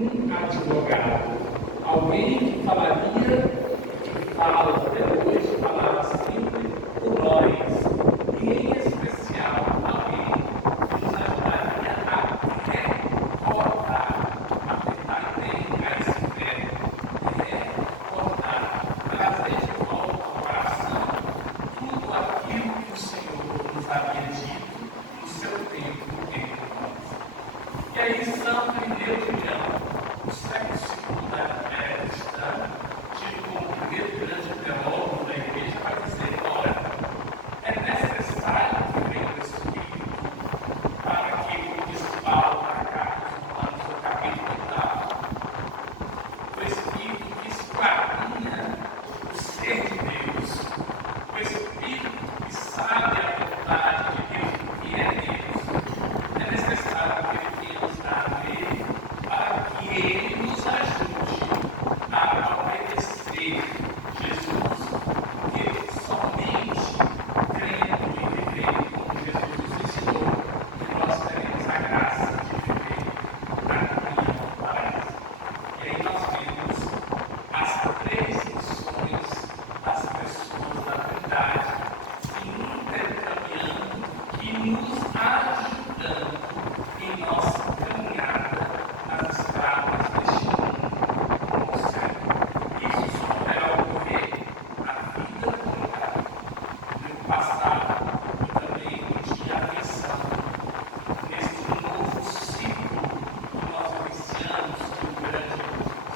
um advogado, alguém que falaria, que fala até hoje, falava sempre por nós, e em especial alguém que nos ajudaria a recordar, a tentar entender esse tempo, recordar, trazer de volta ao coração tudo aquilo que o Senhor nos havia dito no seu tempo entre nós. E aí, São Irineu de Leão, no século II da era cristã, tido como o primeiro grande teólogo da igreja, vai dizer: ora, é necessário que venha o Espírito para que, como diz Paulo na carta aos Romanos, no capítulo 8, o Espírito que esquadrinha o ser de Deus, o Espírito que sabe a vontade de Deus, o que é Deus. É necessário que ele tenha nos dado ele, para que ele nos ajude a obedecer Jesus, porque somente crendo e vivendo como Jesus nos ensinou, que nós teremos a graça de viver na comunhão do paraíso. E aí nós vemos as três missões das pessoas da verdade se intercambiando e nos ajudando em nossa caminhada nas estradas deste mundo com o céu. Isso só poderá ocorrer na vida comunitária, no passado e também no dia da missão, neste novo ciclo que nós iniciamos, que o grande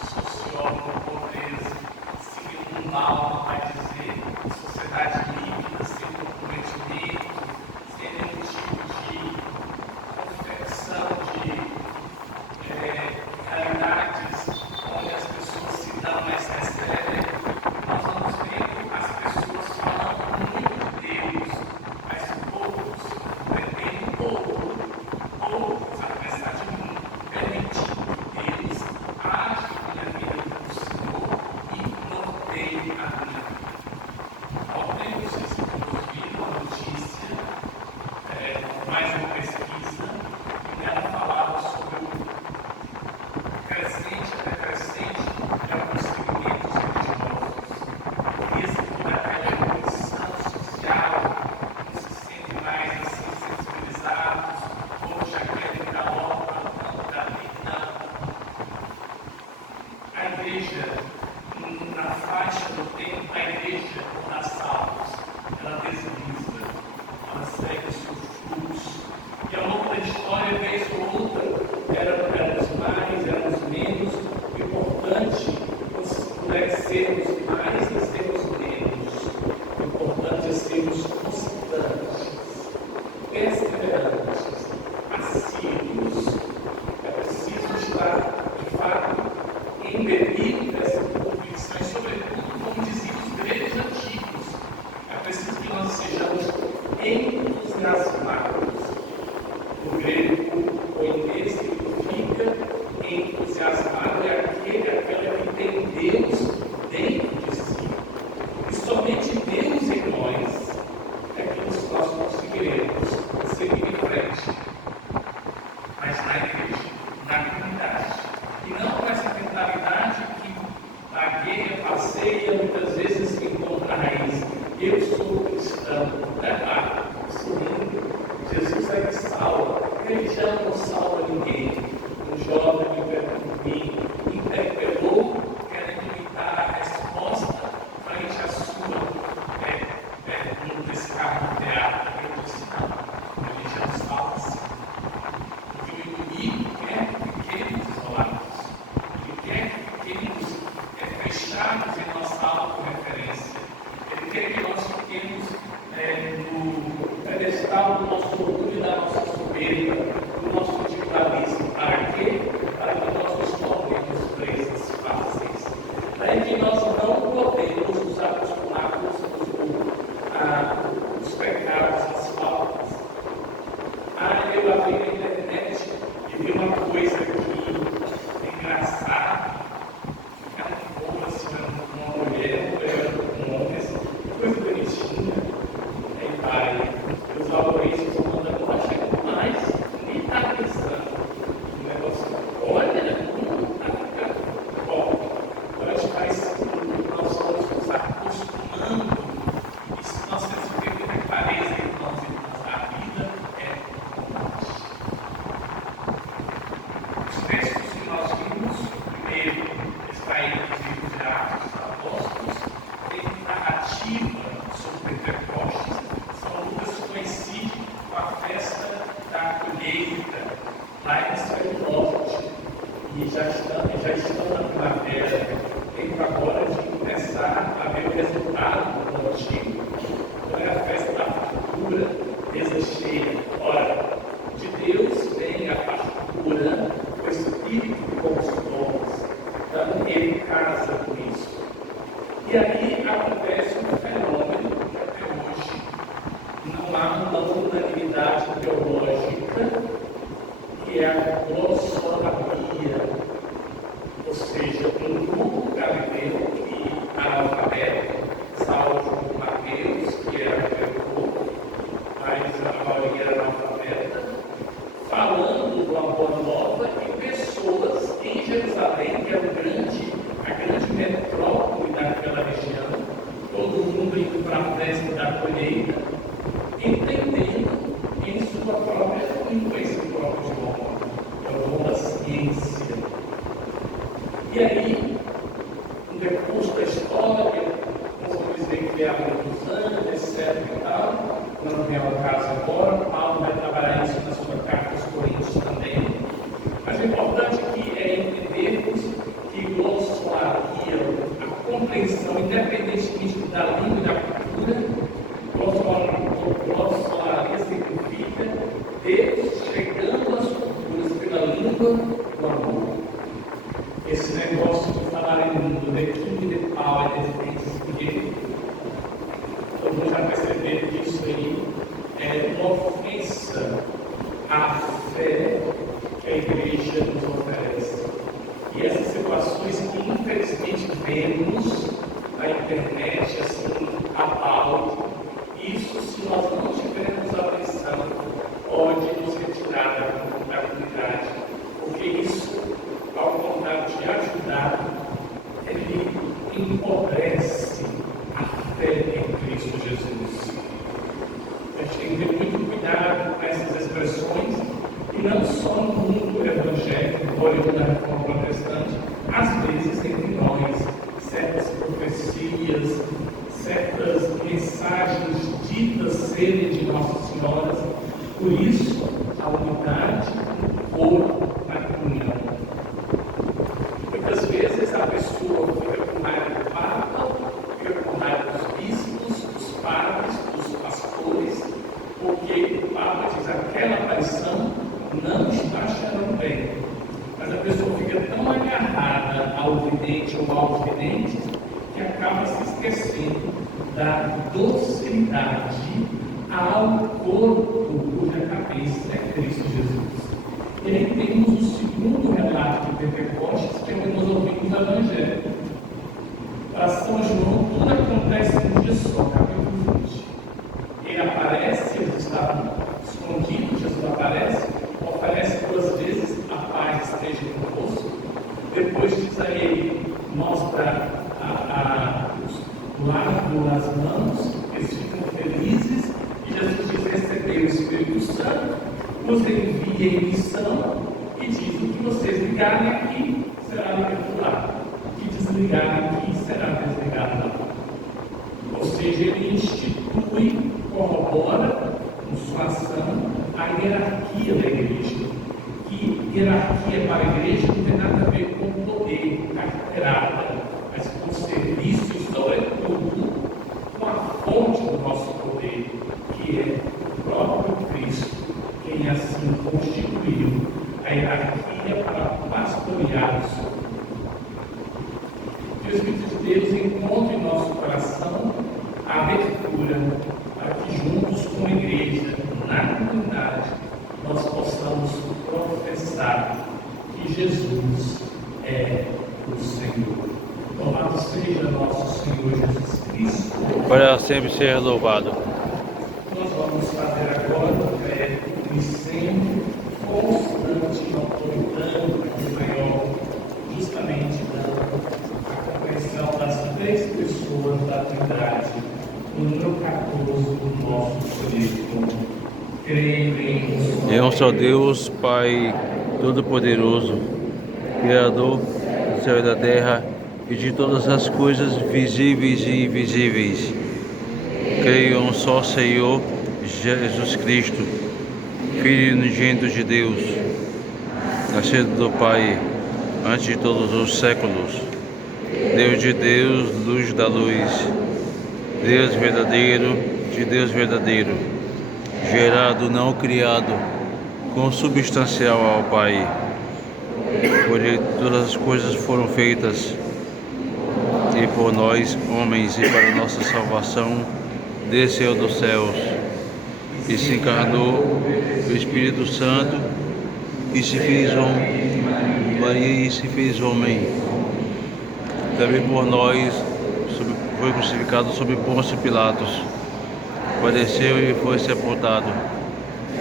sociólogo Borges, seguindo um mal, vai dizer: sociedade líquida, sem comprometimento, sem nenhum tipo de confecção de realidades onde as pessoas se dão, mas recebem. Nós vamos vendo as pessoas falando muito de Deus, mas poucos pretendem poucos, apesar de muito, permitindo que Deus age na vida do Senhor e norteie a minha vida. Ontem vocês viram a notícia, mais uma pesquisa, e ela falava sobre o crescente e decrescente de alguns segmentos religiosos. Risco por aquela evolução social, não se sentem mais assim sensibilizados, ou já querem dar logo para não. A igreja, na faixa do tempo, a igreja das salvos, ela desliza, ela segue o seu fluxo. E ao longo da história, vez ou outra, éramos mais, éramos menos. O importante não é sermos mais e sermos menos. O importante é sermos constantes, perseverantes, assíduos. É preciso estar, de fato, embebido dessa convicção e, sobretudo, como diziam os gregos antigos, é preciso que nós sejamos entusiasmados. No grego, oitê significa entusiasmado, é aquela que tem Deus dentro de si. E somente Deus em nós é que nós conseguiremos seguir em frente. Mas na igreja, na comunidade. E não com essa mentalidade que vagueia, passeia, muitas vezes encontra a raiz. Eu sou cristão. Jesus é que salva. Religião não salva ninguém. Um jovem me perguntou, me interpelou, querendo imitar a resposta frente à sua pergunta desse carro do teatro. Eu disse: não, a religião salva sim. Porque o inimigo quer que fiquemos isolados. Ele quer que fiquemos fechados em nossa autorreferência. Ele quer que nós fiquemos no pedestal do nosso orgulho e da nossa soberba, do nosso individualismo. Para quê? Para que nós nos tornemos presas fáceis. Para que nós não podemos nos acostumar com os pecados, as faltas. Eu abri na internet e vi uma coisa aqui engraçada. Cada povo assim, uma mulher com homens, coisa bonitinha. Aí vai, os algoritmos vão mandando para chegar mais, nem está pensando. O negócio, olha, e já estão na primavera, tempo agora de começar a ver o resultado do antigo. Então é a festa da fartura, mesa cheia. Ora, de Deus vem a fartura, o Espírito com os dons. Então ele casa com isso. E aí acontece um fenômeno que até hoje não há uma unanimidade teológica, que é a glossolamia, ou seja, um grupo galileu que analfabeto, salvo Mateus, que era pregador, mas a maioria era analfabeta, falando de uma boa nova e pessoas em Jerusalém, que é a grande metrópole daquela região, todo mundo indo para a festa da colheita, entendendo em sua própria língua, em seu próprio idioma, então uma ciência. E aí, no decurso da história, nós vamos dizer que é há muitos anos, etc. e tal, não vem ao caso agora, Paulo vai trabalhar isso na sua carta aos Coríntios também. Mas o importante aqui é entendermos que glossolalia, a compreensão, independentemente da língua e da cultura, glossolalia significa Deus chegando às culturas pela língua do amor. Esse negócio de falar em língua, the king, the power, the defense, porque todo mundo já percebeu que isso aí é uma ofensa à fé que a igreja nos oferece. E essas situações que infelizmente vemos na internet, assim, a pau, isso, se nós não tivermos atenção, pode nos retirar da comunidade, porque isso, ao contrário de ajudar, ele empobrece a fé em Cristo Jesus. A gente tem que ter muito cuidado com essas expressões, e não só no mundo evangélico, embora da reforma protestante, às vezes entre nós, certas profecias, certas mensagens ditas serem de Nossa Senhora. Por isso, a unidade do corpo na comunhão. Muitas vezes a pessoa fica com raiva do Papa, fica com raiva dos bispos, dos padres, dos pastores, porque o Papa diz aquela aparição não está cheirando bem. Mas a pessoa fica tão agarrada ao vidente ou aos videntes que acaba se esquecendo da docilidade ao corpo cuja cabeça é Cristo Jesus. E aí temos o segundo relato de Pentecostes, que é onde nós ouvimos o Evangelho. Para São João, tudo acontece num dia só, capítulo 20. Ele aparece, eles estavam escondidos, Jesus aparece, oferece 2 vezes, a paz esteja convosco. Depois diz a ele, mostra o lado nas mãos, eles ficam felizes, e Jesus diz: receber o Espírito Santo, os envia em missão, e diz: o que vocês ligarem aqui será ligado lá, o que desligarem aqui será desligado lá. Ou seja, ele institui, corrobora com sua ação a hierarquia da igreja. Que hierarquia para a igreja não tem nada a ver com poder, carteirada, mas com serviço e, sobretudo, com a fonte do nosso poder, que é o próprio Cristo, quem assim constituiu a hierarquia para pastorear o seu. Que o Espírito de Deus encontre em nosso coração a abertura para que juntos com a igreja, na comunidade, nós possamos professar que Jesus é o Senhor. Louvado seja nosso Senhor Jesus Cristo. Para sempre ser louvado. Nós vamos fazer agora o incêndio constante, autorizando o maior, justamente a compreensão das 3 pessoas da Trindade, no número 14 do nosso livro. Creio em É um só Deus, Pai Todo-Poderoso, Criador do céu e da terra e de todas as coisas visíveis e invisíveis. Creio em um só Senhor, Jesus Cristo, Filho unigênito de Deus, nascido do Pai, antes de todos os séculos. Deus de Deus, luz da luz, Deus verdadeiro de Deus verdadeiro, gerado, não criado, consubstancial ao Pai. Por ele todas as coisas foram feitas, e por nós, homens, e para nossa salvação, desceu dos céus, e se encarnou o Espírito Santo, e se fez homem, Maria, e se fez homem. Também por nós foi crucificado sob Pôncio Pilatos, padeceu e foi sepultado,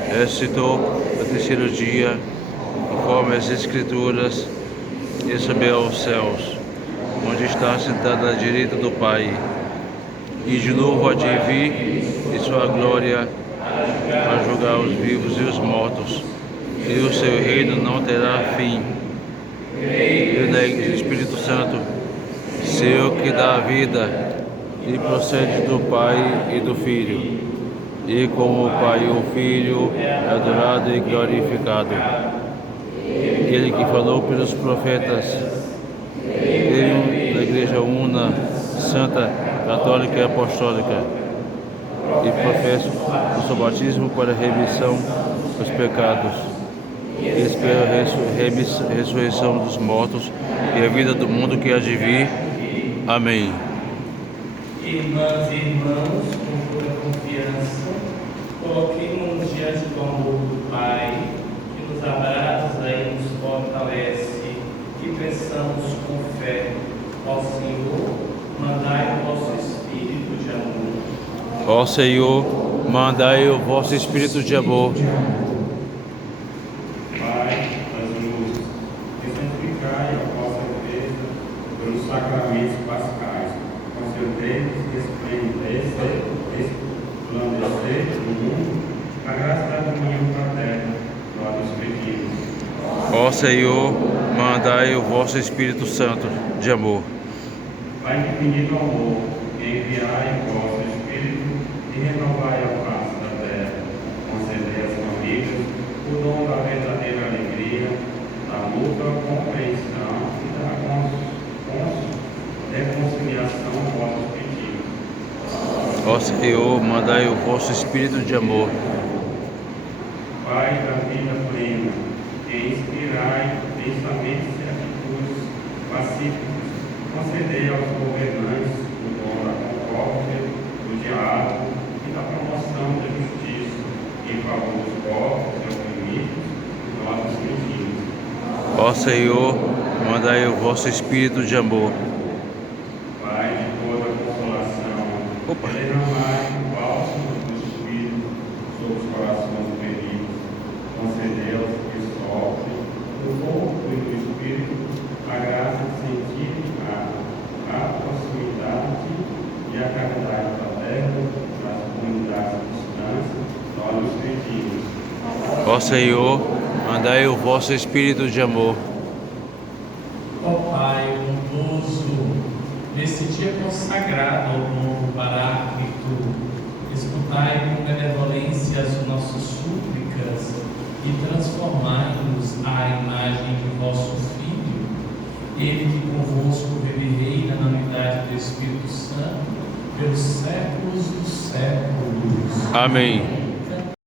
ressuscitou no terceiro dia, conforme as Escrituras, e subiu aos céus, onde está sentado à direita do Pai, e de novo há de vir em sua glória para julgar os vivos e os mortos, e o seu reino não terá fim. E no Espírito Santo, seu que dá a vida, e procede do Pai e do Filho, e como o Pai e o Filho é adorado e glorificado. Ele que falou pelos profetas, creio na Igreja Una, Santa, Católica e Apostólica, e professo o seu batismo para a remissão dos pecados, e espero a ressurreição dos mortos e a vida do mundo que há de vir. Amém. Irmãs e irmãos, com toda confiança, coloquemos diante do amor do Pai, que nos abraça e nos fortalece, e peçamos com fé ao Senhor, mandai o vosso Espírito de amor. Ó Senhor, mandai o vosso Espírito de amor. Pai das luzes, que santificai a vossa igreja pelos sacramentos pascais, concedei-nos resplandecer no mundo a graça da comunhão fraterna, nós nos pedimos. Ó Senhor, mandai o vosso Espírito Santo de amor. Pai infinito amor, que enviai o vosso Espírito e renovai a face da terra, concedei às famílias o dom da verdadeira alegria, da mútua compreensão e da reconciliação vossos pedidos. Ó Senhor, mandai o vosso Espírito de amor. Pai da vida plena, que inspirai pensamentos e atitudes pacíficas, concedei aos governantes o dom da concórdia, do diálogo e da promoção da justiça, em favor dos povos e oprimidos, e nós nos pedimos. Ó Senhor, mandai o vosso Espírito de amor. Pai de toda consolação, derramai o bálsamo do Espírito sobre os corações feridos, concedei aos que sofrem, no corpo e no Espírito, a graça de sentir a proximidade e a caridade fraterna nas comunidades cristãs, nós nos pedimos. Ó Senhor, mandai o vosso Espírito de amor. Ó Pai bondoso, neste dia consagrado ao novo Paráclito, escutai com benevolência as nossas súplicas e transformai-nos à imagem de vosso Filho, ele que convosco vive e reina na unidade do Espírito Santo, pelos séculos dos séculos. Amém.